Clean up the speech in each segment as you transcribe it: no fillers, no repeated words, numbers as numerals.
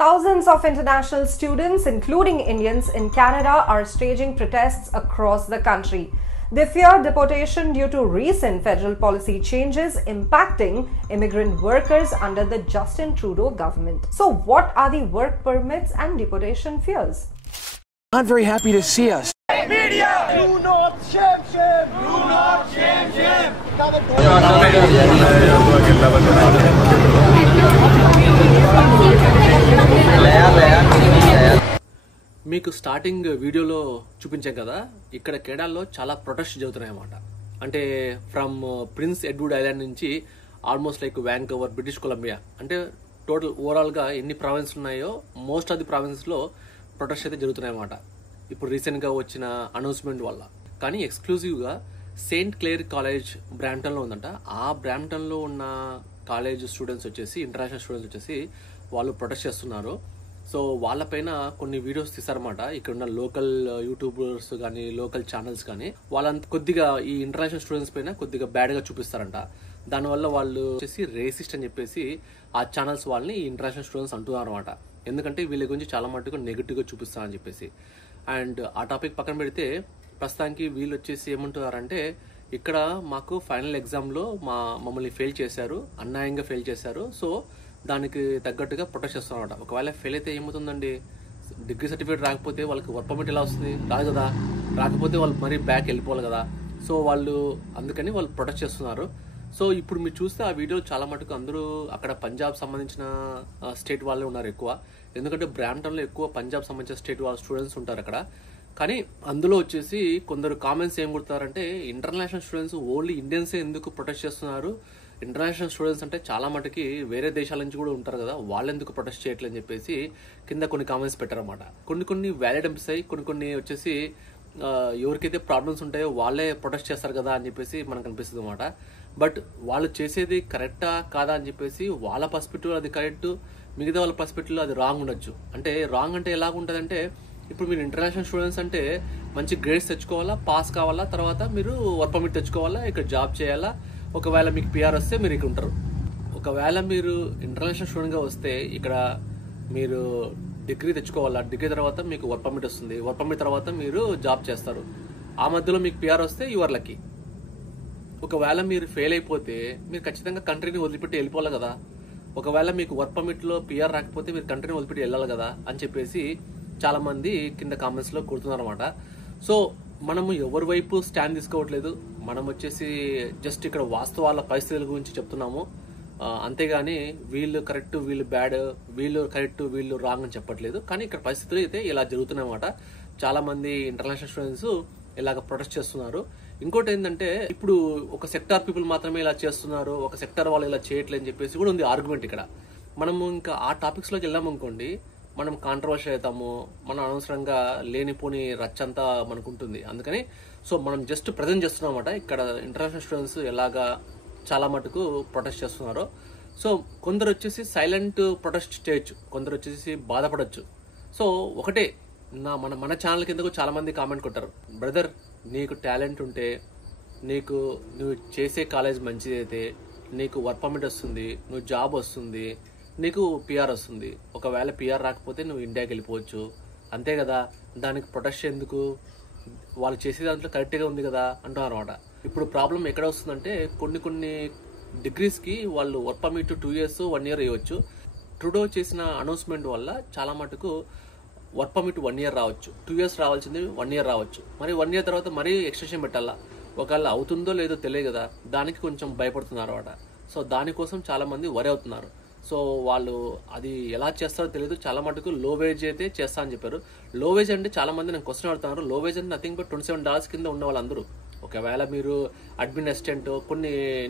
Thousands of international students, including Indians in Canada, are staging protests across the country. They fear deportation due to recent federal policy changes impacting immigrant workers under the Justin Trudeau government. So, what are the work permits and deportation fears? Not very happy to see us. Media! Do not shame shame! Do not shame shame! మీకు starting వీడియోలో చూపించాం కదా, ఇక్కడ కేడాల్లో చాలా protest జరుగుతున్నాయి అన్నమాట. అంటే from prince Edward island నుంచి almost like Vancouver, British Columbia, అంటే టోటల్ ఓవరాల్గా ఎన్ని ప్రావిన్స్ ఉన్నాయో మోస్ట్ ఆఫ్ ది ప్రావిన్స్లో ప్రొటెస్ట్ అయితే జరుగుతున్నాయి అన్నమాట. ఇప్పుడు రీసెంట్గా వచ్చిన అనౌన్స్మెంట్ వల్ల. కానీ ఎక్స్క్లూజివ్గా సెయింట్ క్లేర్ కాలేజ్ బ్రాంప్టన్లో ఉందంట. ఆ బ్రాంప్టన్లో ఉన్న కాలేజ్ స్టూడెంట్స్ వచ్చేసి, ఇంటర్నేషనల్ స్టూడెంట్స్ వచ్చేసి వాళ్ళు ప్రొటెస్ట్ చేస్తున్నారు. సో వాళ్ళపైన కొన్ని వీడియోస్ తీసారన్నమాట. ఇక్కడ ఉన్న లోకల్ యూట్యూబర్స్ కానీ, లోకల్ ఛానల్స్ కానీ వాళ్ళంత కొద్దిగా ఈ ఇంటర్నేషనల్ స్టూడెంట్స్ పైన కొద్దిగా బ్యాడ్గా చూపిస్తారంట. దానివల్ల వాళ్ళు వచ్చేసి రేసిస్ట్ అని చెప్పేసి ఆ ఛానల్స్ వాళ్ళని ఈ ఇంటర్నేషనల్ స్టూడెంట్స్ అంటున్నారు అనమాట. ఎందుకంటే వీళ్ళ గురించి చాలా మటుకు నెగిటివ్గా చూపిస్తారని చెప్పేసి. అండ్ ఆ టాపిక్ పక్కన పెడితే ప్రస్తుతానికి వీళ్ళు వచ్చేసి ఏమంటున్నారంటే, ఇక్కడ మాకు ఫైనల్ ఎగ్జామ్లో మమ్మల్ని ఫెయిల్ చేశారు, అన్యాయంగా ఫెయిల్ చేశారు. సో దానికి తగ్గట్టుగా ప్రొటెస్ట్ చేస్తున్నారన్నమాట. ఒకవేళ ఫెయిల్ అయితే ఏమవుతుందండి, డిగ్రీ సర్టిఫికేట్ రాకపోతే వాళ్ళకి వర్క్ పర్మిట్ ఎలా వస్తుంది? రాదు కదా. రాకపోతే వాళ్ళు మరీ బ్యాక్ వెళ్ళిపోవాలి కదా. సో వాళ్ళు అందుకని వాళ్ళు ప్రొటెస్ట్ చేస్తున్నారు. సో ఇప్పుడు మీరు చూస్తే ఆ వీడియో చాలా మటుకు అందరూ అక్కడ పంజాబ్ సంబంధించిన స్టేట్ వాళ్ళే ఉన్నారు ఎక్కువ. ఎందుకంటే బ్రాంప్టన్లో ఎక్కువ పంజాబ్ సంబంధించిన స్టేట్ వాళ్ళ స్టూడెంట్స్ ఉంటారు అక్కడ. కానీ అందులో వచ్చేసి కొందరు కామెంట్స్ ఏం కొడతారంటే, ఇంటర్నేషనల్ స్టూడెంట్స్ ఓన్లీ ఇండియన్సే ఎందుకు ప్రొటెస్ట్ చేస్తున్నారు, ఇంటర్నేషనల్ స్టూడెంట్స్ అంటే చాలా మటుకి వేరే దేశాల నుంచి కూడా ఉంటారు కదా, వాళ్ళు ఎందుకు ప్రొటెస్ట్ చేయట్లేదని చెప్పేసి కింద కొన్ని కామెంట్స్ పెట్టారన్నమాట. కొన్ని వ్యాలిడ్ అనిపిస్తాయి, కొన్ని వచ్చేసి ఎవరికైతే ప్రాబ్లమ్స్ ఉంటాయో వాళ్ళే ప్రొటెస్ట్ చేస్తారు కదా అని చెప్పేసి మనకు అనిపిస్తుంది అనమాట. బట్ వాళ్ళు చేసేది కరెక్టా కాదా అని చెప్పేసి వాళ్ళ పర్స్పెక్టివ్ అది కరెక్ట్, మిగతా వాళ్ళ పర్స్పెక్టివ్లో అది రాంగ్ ఉండొచ్చు. అంటే రాంగ్ అంటే ఎలాగుంటుందంటే, ఇప్పుడు మీరు ఇంటర్నేషనల్ స్టూడెంట్స్ అంటే మంచి గ్రేడ్స్ తెచ్చుకోవాలా, పాస్ కావాలా, తర్వాత మీరు వర్క్ పర్మిట్ తెచ్చుకోవాలా, ఇక్కడ జాబ్ చేయాలా. ఒకవేళ మీకు పిఆర్ వస్తే మీరు ఇక్కడ ఉంటారు. ఒకవేళ మీరు ఇంటర్నేషనల్ స్టూడెంట్గా వస్తే ఇక్కడ మీరు డిగ్రీ తెచ్చుకోవాలా, డిగ్రీ తర్వాత మీకు వర్క్ పర్మిట్ వస్తుంది, వర్క్ పర్మిట్ తర్వాత మీరు జాబ్ చేస్తారు. ఆ మధ్యలో మీకు పిఆర్ వస్తే యువర్ లక్కీ. ఒకవేళ మీరు ఫెయిల్ అయిపోతే మీరు ఖచ్చితంగా కంట్రీని వదిలిపెట్టి వెళ్ళిపోవాలి కదా. ఒకవేళ మీకు వర్క్ పర్మిట్లో పిఆర్ రాకపోతే మీరు కంట్రీని వదిలిపెట్టి వెళ్ళాలి కదా అని చెప్పేసి చాలా మంది కింద కామెంట్స్ లో కూర్చున్నారు అనమాట. సో మనము ఎవరి వైపు స్టాండ్ తీసుకోవట్లేదు, మనం వచ్చేసి జస్ట్ ఇక్కడ వాస్తవాల పరిస్థితుల గురించి చెప్తున్నాము. అంతేగాని వీళ్ళు కరెక్ట్, వీళ్ళు బ్యాడ్, వీళ్ళు కరెక్ట్, వీళ్ళు రాంగ్ అని చెప్పట్లేదు. కానీ ఇక్కడ పరిస్థితులు అయితే ఇలా జరుగుతున్నాయి అన్నమాట. చాలా మంది ఇంటర్నేషనల్ స్టూడెంట్స్ ఇలాగ ప్రొటెస్ట్ చేస్తున్నారు. ఇంకోటి ఏంటంటే, ఇప్పుడు ఒక సెక్టార్ పీపుల్ మాత్రమే ఇలా చేస్తున్నారు, ఒక సెక్టార్ వాళ్ళు ఇలా చేయట్లేదు అని చెప్పేసి కూడా ఉంది ఆర్గ్యుమెంట్ ఇక్కడ. మనము ఇంకా ఆ టాపిక్స్ లోకి వెళ్ళామనుకోండి, మనం కాంట్రవర్షియల్ అవుతాము, మనం అనవసరంగా లేనిపోని రచ్చంతా మనకు ఉంటుంది. అందుకని సో మనం జస్ట్ ప్రజెంట్ చేస్తున్నాం అన్నమాట. ఇక్కడ ఇంటర్నేషనల్ స్టూడెంట్స్ ఎలాగా చాలా మటుకు ప్రొటెస్ట్ చేస్తున్నారో. సో కొందరు వచ్చేసి సైలెంట్ ప్రొటెస్ట్ చేయొచ్చు, కొందరు వచ్చేసి బాధపడచ్చు. సో ఒకటే, మన ఛానల్ కిందకు చాలా మంది కామెంట్ కొట్టారు, బ్రదర్ నీకు టాలెంట్ ఉంటే, నువ్వు చేసే కాలేజ్ మంచిదైతే, నీకు వర్క్ పర్మిట్ వస్తుంది, నువ్వు జాబ్ వస్తుంది, నీకు పిఆర్ వస్తుంది. ఒకవేళ పిఆర్ రాకపోతే నువ్వు ఇండియాకి వెళ్ళిపోవచ్చు, అంతే కదా. దానికి ప్రొటెస్ట్ ఎందుకు, వాళ్ళు చేసే దాంట్లో కరెక్ట్గా ఉంది కదా అంటున్నారు అనమాట. ఇప్పుడు ప్రాబ్లం ఎక్కడ వస్తుందంటే, కొన్ని డిగ్రీస్కి వాళ్ళు వర్క్ పర్మిట్ 2 years 1 year ఇవ్వచ్చు. ట్రూడో చేసిన అనౌన్స్మెంట్ వల్ల చాలా మటుకు వర్క్ పర్మిట్ 1 year రావచ్చు, 2 years రావాల్సింది 1 year రావచ్చు. మరి 1 year తర్వాత మరీ ఎక్స్టెన్షన్ పెట్టాలా, ఒకవేళ అవుతుందో లేదో తెలియదు కదా, దానికి కొంచెం భయపడుతున్నారు అనమాట. సో దానికోసం చాలా మంది వరి అవుతున్నారు. సో వాళ్ళు అది ఎలా చేస్తారో తెలియదు. చాలా మటుకు లో వేజ్ అయితే చేస్తా అని చెప్పారు. లో వేజ్ అంటే చాలా మంది నేను క్వశ్చన్ అడుగుతున్నారు. లో వేజ్ అంటే నథింగ్ బట్ $27 కింద ఉన్న వాళ్ళందరూ. ఒకవేళ మీరు అడ్మిన్ అసిస్టెంట్,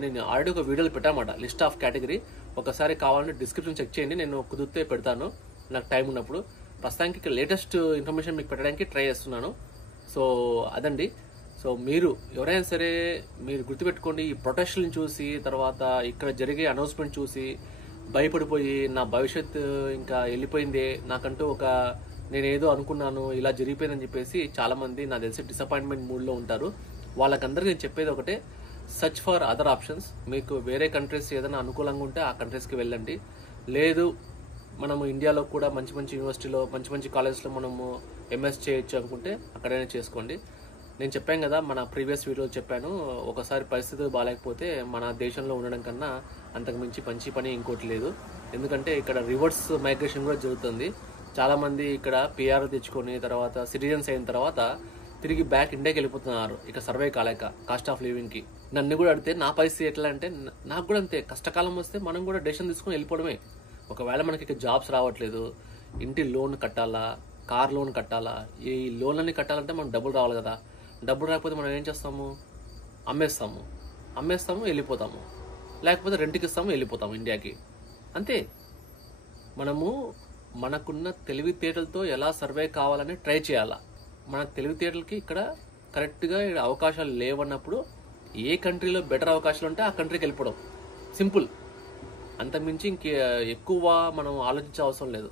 నేను ఆల్రెడీ ఒక వీడియోలు పెట్టామాట, లిస్ట్ ఆఫ్ కేటగిరీ. ఒకసారి కావాలంటే డిస్క్రిప్షన్ చెక్ చేయండి, నేను కుదిరితే పెడతాను నాకు టైం ఉన్నప్పుడు. ప్రస్తుతానికి ఇక్కడ లేటెస్ట్ ఇన్ఫర్మేషన్ మీకు పెట్టడానికి ట్రై చేస్తున్నాను. సో అదండి. సో మీరు ఎవరైనా సరే మీరు గుర్తుపెట్టుకోండి, ఈ ప్రొటెస్ట్ని చూసి తర్వాత ఇక్కడ జరిగే అనౌన్స్మెంట్ చూసి భయపడిపోయి నా భవిష్యత్ ఇంకా వెళ్ళిపోయిందే, నాకంటూ నేనేదో అనుకున్నాను ఇలా జరిగిపోయిందని చెప్పేసి చాలా మంది నాకు తెలిసి డిసప్పాయింట్మెంట్ మూడ్లో ఉంటారు. వాళ్ళకందరికీ నేను చెప్పేది ఒకటే, సర్చ్ ఫర్ అదర్ ఆప్షన్స్. మీకు వేరే కంట్రీస్ ఏదైనా అనుకూలంగా ఉంటే ఆ కంట్రీస్కి వెళ్ళండి. లేదు మనము ఇండియాలో కూడా మంచి మంచి యూనివర్సిటీలో మంచి మంచి కాలేజెస్లో మనము ఎంఎస్ చేయొచ్చు అనుకుంటే అక్కడైనా చేసుకోండి. నేను చెప్పాను కదా, మన ప్రీవియస్ వీడియోలో చెప్పాను, ఒకసారి పరిస్థితులు బాగాలేకపోతే మన దేశంలో ఉండడం కన్నా అంతకు మించి మంచి పని ఇంకోటి లేదు. ఎందుకంటే ఇక్కడ రివర్స్ మైగ్రేషన్ కూడా జరుగుతుంది. చాలామంది ఇక్కడ పిఆర్ తెచ్చుకొని తర్వాత సిటిజన్స్ అయిన తర్వాత తిరిగి బ్యాక్ ఇండియాకి వెళ్ళిపోతున్నారు, ఇక సర్వే కాలేక కాస్ట్ ఆఫ్ లివింగ్కి. నన్ను కూడా అడిగితే నా పరిస్థితి ఎట్లా అంటే, నాకు కూడా అంతే. కష్టకాలం వస్తే మనం కూడా డెసిషన్ తీసుకొని వెళ్ళిపోవడమే. ఒకవేళ మనకి ఇక జాబ్స్ రావట్లేదు, ఇంటి లోన్ కట్టాలా, కార్ లోన్ కట్టాలా, ఈ లోన్లన్నీ కట్టాలంటే మనం డబ్బులు రావాలి కదా. డబ్బులు రాకపోతే మనం ఏం చేస్తాము? అమ్మేస్తాము వెళ్ళిపోతాము, లేకపోతే రెంట్కి ఇస్తాము వెళ్ళిపోతాము ఇండియాకి. అంతే. మనము మనకున్న తెలివితేటలతో ఎలా సర్వే కావాలని ట్రై చేయాలా. మన తెలివితేటలకి ఇక్కడ కరెక్ట్గా అవకాశాలు లేవన్నప్పుడు ఏ కంట్రీలో బెటర్ అవకాశాలు ఉంటే ఆ కంట్రీకి వెళ్ళిపోవడం, సింపుల్. అంతకుమించి ఇంక ఎక్కువ మనం ఆలోచించే అవసరం లేదు.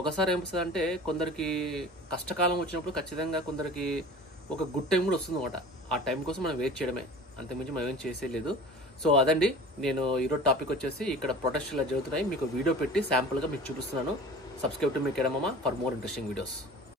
ఒకసారి ఏమొస్తుంది అంటే, కొందరికి కష్టకాలం వచ్చినప్పుడు ఖచ్చితంగా కొందరికి ఒక గుడ్ టైం కూడా వస్తుంది అనమాట. ఆ టైం కోసం మనం వెయిట్ చేయడమే, అంతకుమించి మనం ఏం చేసేయలేదు. సో అదండి, నేను ఈరోజు టాపిక్ వచ్చేసి ఇక్కడ ప్రొటెస్ట్ ఇలా జరుగుతున్నాయి, మీకు వీడియో పెట్టి శాంపుల్గా మీకు చూపిస్తున్నాను. Subscribe to me academy for more interesting videos.